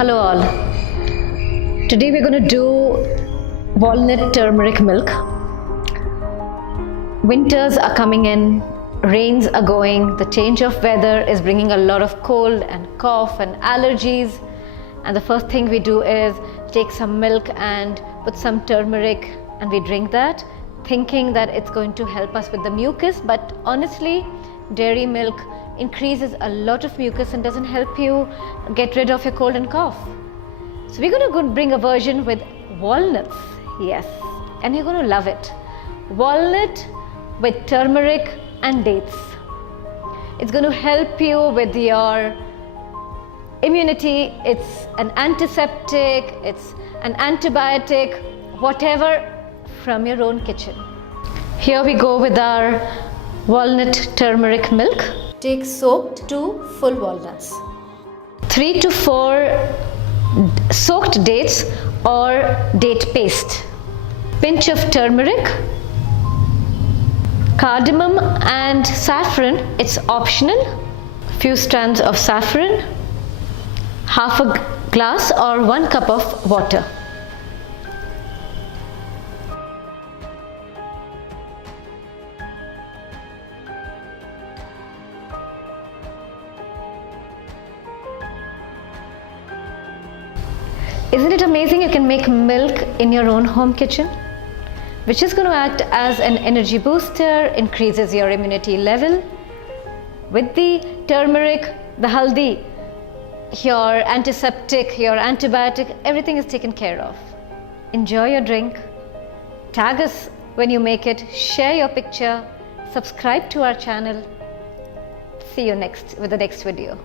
Hello all. Today we're going to do walnut turmeric milk. Winters are coming in, rains are going, the change of weather is bringing a lot of cold and cough and allergies, and the first thing we do is take some milk and put some turmeric and we drink that, thinking that it's going to help us with the mucus, but honestly dairy milk increases a lot of mucus and doesn't help you get rid of your cold and cough. So we're going to bring a version with walnuts, yes, and you're going to love it. Walnut with turmeric and dates. It's going to help you with your immunity. It's an antiseptic, it's an antibiotic, whatever, from your own kitchen. Here we go with our walnut turmeric milk. Take soaked to full walnuts. 3 to 4 soaked dates or date paste. Pinch of turmeric, cardamom and saffron, it's optional. Few strands of saffron, half a glass or 1 cup of water. Isn't it amazing you can make milk in your own home kitchen? Which is going to act as an energy booster, increases your immunity level. With the turmeric, the haldi, your antiseptic, your antibiotic, everything is taken care of. Enjoy your drink. Tag us when you make it. Share your picture. Subscribe to our channel. See you next with the next video.